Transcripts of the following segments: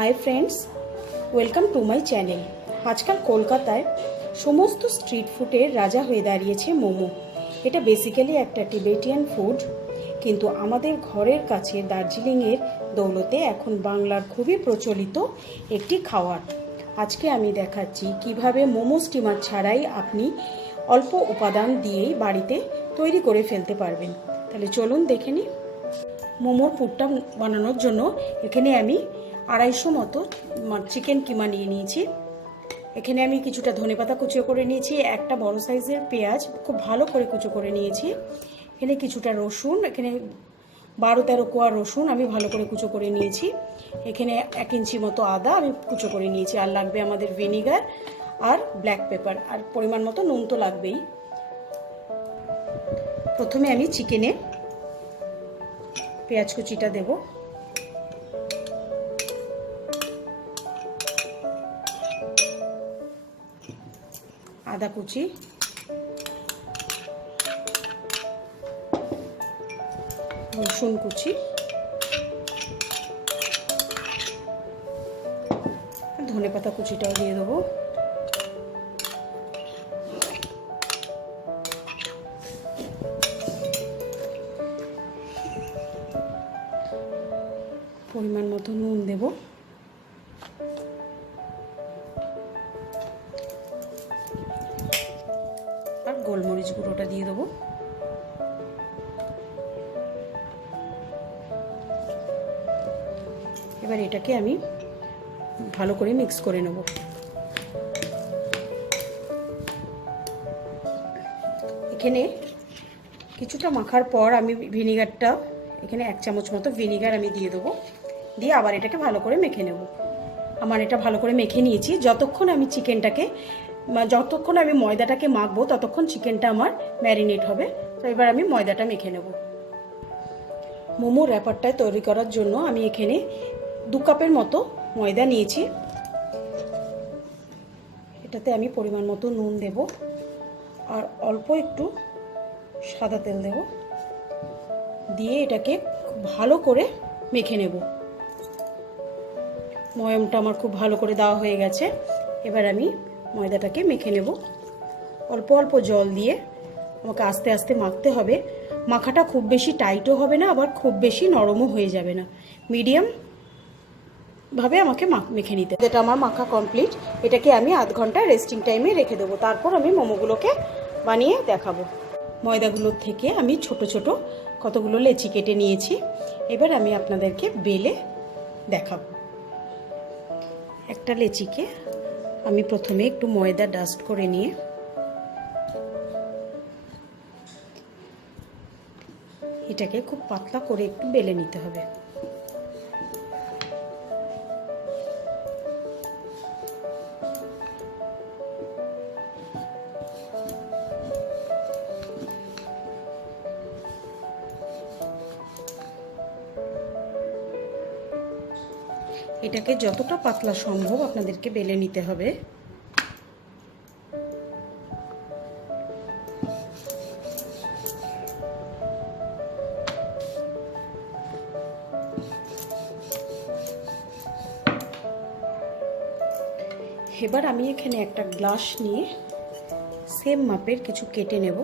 Hi friends, welcome to my channel. আজকাল কলকাতায় সমস্ত স্ট্রিট ফুডের রাজা হয়ে দাঁড়িয়েছে মোমো। এটা বেসিক্যালি একটা টিবেটিয়ান ফুড, কিন্তু আমাদের ঘরের কাছে দার্জিলিংয়ের দৌলতে এখন বাংলার খুবই প্রচলিত একটি খাবার। আজকে আমি দেখাচ্ছি কিভাবে মোমো স্টিমার ছাড়াই আপনি অল্প উপাদান দিয়েই বাড়িতে তৈরি করে ফেলতে পারবেন। তাহলে চলুন দেখে নিই। মোমোর পুরটা বানানোর জন্য এখানে আমি 250 মতো চিকেন কিমা নিয়ে নিয়েছি। এখানে আমি কিছুটা ধনেপাতা কুচো করে নিয়েছি, একটা বড় সাইজের পেঁয়াজ খুব ভালো করে কুচো করে নিয়েছি। এখানে কিছুটা রসুন, এখানে 12-13 কোয়া রসুন আমি ভালো করে কুচো করে নিয়েছি। এখানে 1 ইঞ্চি মতো আদা আমি কুচো করে নিয়েছি। আর লাগবে আমাদের ভিনিগার আর ব্ল্যাক পেপার, আর পরিমাণ মতো নুন তো লাগবেই। প্রথমে আমি চিকেনে পেঁয়াজ কুচিটা দেব, আদা কুচি, রসুন কুচি, ধনেপাতা কুচিটাও দিয়ে দেবো। পরিমাণ মতো নুন দেব, আর গোলমরিচ গুঁড়োটা দিয়ে দেবো। এবার এটাকে আমি ভালো করে মিক্স করে নেব। এখানে কিছুটা মাখার পর আমি ভিনিগারটা, এখানে 1 চামচ মতো ভিনিগার আমি দিয়ে দেবো, দিয়ে আবার এটাকে ভালো করে মেখে নেব। আমার এটা ভালো করে মেখে নিয়েছি। যতক্ষণ আমি ময়দাটাকে মাখবো ততক্ষণ চিকেনটা আমার ম্যারিনেট হবে। তো এবার আমি ময়দাটা মেখে নেব। মোমো র্যাপারটায় তৈরি করার জন্য আমি এখানে 2 কাপের মতো ময়দা নিয়েছি। এটাতে আমি পরিমাণ মতো নুন দেব, আর অল্প একটু সাদা তেল দেব, দিয়ে এটাকে ভালো করে মেখে নেব। ময়মটা আমার খুব ভালো করে দেওয়া হয়ে গেছে। এবার আমি ময়দাটাকে মেখে নেব। অল্প অল্প জল দিয়ে আমাকে আস্তে আস্তে মাখতে হবে। মাখাটা খুব বেশি টাইটও হবে না, আবার খুব বেশি নরমও হয়ে যাবে না, মিডিয়াম ভাবে আমাকে মেখে নিতে। এটা আমার মাখা কমপ্লিট। এটাকে আমি আধ ঘন্টা রেস্টিং টাইমে রেখে দেবো। তারপর আমি মোমোগুলোকে বানিয়ে দেখাবো। ময়দাগুলোর থেকে আমি ছোট ছোট কতগুলো লেচি কেটে নিয়েছি। এবার আমি আপনাদেরকে বেলে দেখাবো। একটা লেচিকে আমি প্রথমে একটু ময়দা ডাস্ট করে নিয়ে এটাকে খুব পাতলা করে একটু বেলে নিতে হবে। এটাকে যতটা পাতলা সম্ভব আপনাদেরকে বেলে নিতে হবে। এবার আমি এখানে একটা গ্লাস নিয়ে সেম মাপের কিছু কেটে নেব।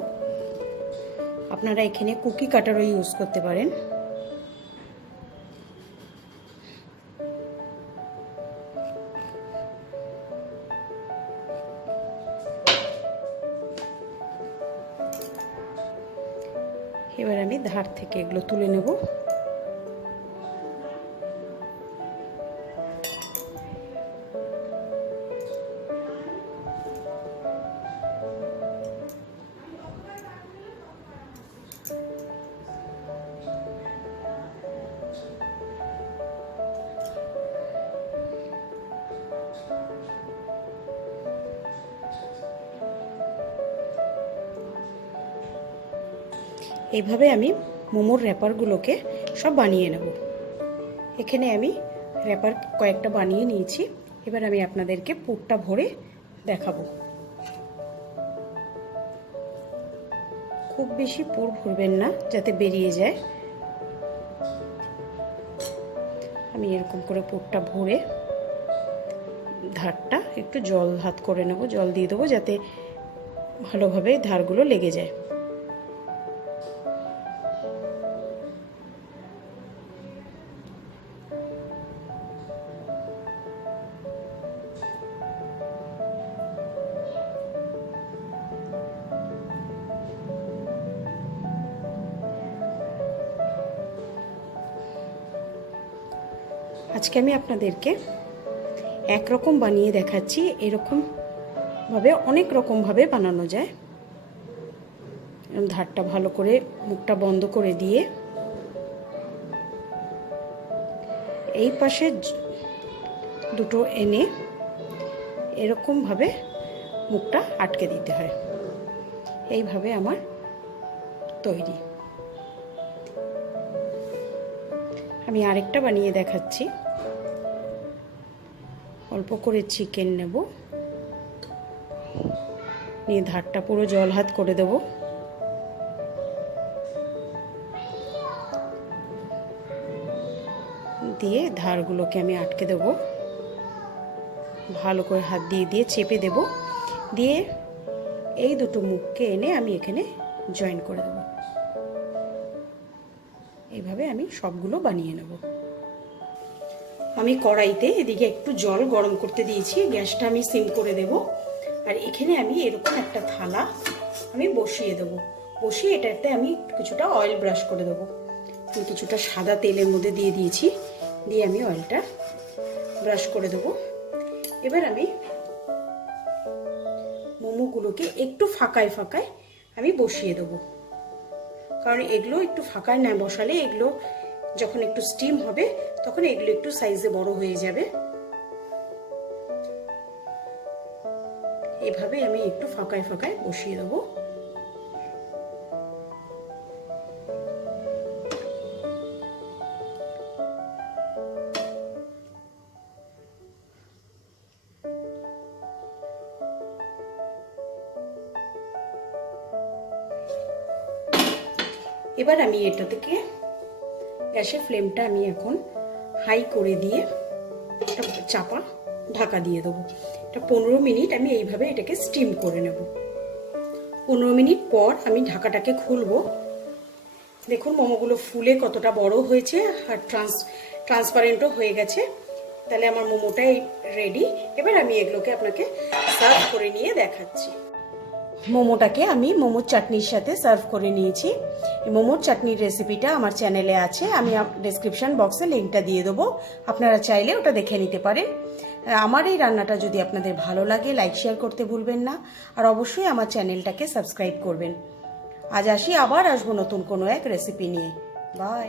আপনারা এখানে কুকি কাটারও ইউজ করতে পারেন। এবার আমি ধার থেকে এগুলো তুলে নেব। এইভাবে আমি মোমোর র্যাপারগুলোকে সব বানিয়ে নেব। এখানে আমি র্যাপার কয়েকটা বানিয়ে নিয়েছি। এবার আমি আপনাদেরকে পুরটা ভরে দেখাবো। খুব বেশি পুর ভরবেন না, যাতে বেরিয়ে যায়। আমি এরকম করে পুরটা ভরে ধারটা একটু জল হাত করে নেব, জল দিয়ে দেবো যাতে ভালোভাবে ধারগুলো লেগে যায়। আজকে আমি আপনাদেরকে একরকম বানিয়ে দেখাচ্ছি, এরকম ভাবে অনেক রকমভাবে বানানো যায়। ধারটা ভালো করে মুখটা বন্ধ করে দিয়ে এই পাশে দুটো এনে এরকমভাবে মুখটা আটকে দিতে হয়। এইভাবে আমার তৈরি। আমি আরেকটা বানিয়ে দেখাচ্ছি। অল্প করে চিকেন নেব, নিয়ে ধারটা পুরো জল হাত করে দেব। দিয়ে ধারগুলোকে আমি আটকে দেব, ভালো করে হাত দিয়ে দিয়ে চেপে দেব। দিয়ে এই দুটো মুখকে এনে আমি এখানে জয়েন করে দেব। এইভাবে আমি সবগুলো বানিয়ে নেব। আমি কড়াইতে এদিকে একটু জল গরম করতে দিয়েছি, গ্যাসটা আমি সিম করে দেব। আর এখানে আমি এরকম একটা থালা আমি বসিয়ে দেব। বসিয়ে এটাতে আমি কিছুটা অয়েল ব্রাশ করে দেবো। আমি কিছুটা সাদা তেলের মধ্যে দিয়ে দিয়েছি, দিয়ে আমি অয়েলটা ব্রাশ করে দেবো। এবার আমি মোমোগুলোকে একটু ফাঁকায় ফাঁকায় আমি বসিয়ে দেবো, কারণ এগুলো একটু ফাঁকায় না বসালে এগুলো যখন একটু স্টিম হবে তখন এগুলো একটু সাইজে বড় হয়ে যাবে। এভাবে আমি একটু ফাঁকায় ফাঁকায় বসিয়ে দেবো। এবার আমি এটা থেকে গ্যাসের ফ্লেমটা আমি এখন হাই করে দিয়ে চাপা ঢাকা দিয়ে দেবো। এটা 15 মিনিট আমি এইভাবে এটাকে স্টিম করে নেব। 15 মিনিট পর আমি ঢাকাটাকে খুলবো। দেখুন মোমোগুলো ফুলে কতটা বড় হয়েছে আর ট্রান্সপারেন্টও হয়ে গেছে। তাহলে আমার মোমোটাই রেডি। এবার আমি এগুলোকে আপনাকে সার্ভ করে নিয়ে দেখাচ্ছি। মোমোটাকে আমি মোমোর চাটনির সাথে সার্ভ করে নিয়েছি। এই মোমোর চাটনির রেসিপিটা আমার চ্যানেলে আছে, আমি ডেসক্রিপশন বক্সে লিঙ্কটা দিয়ে দেবো, আপনারা চাইলে ওটা দেখে নিতে পারেন। আমার এই রান্নাটা যদি আপনাদের ভালো লাগে লাইক শেয়ার করতে ভুলবেন না, আর অবশ্যই আমার চ্যানেলটাকে সাবস্ক্রাইব করবেন। আজ আসি, আবার আসবো নতুন কোনো এক রেসিপি নিয়ে। বাই।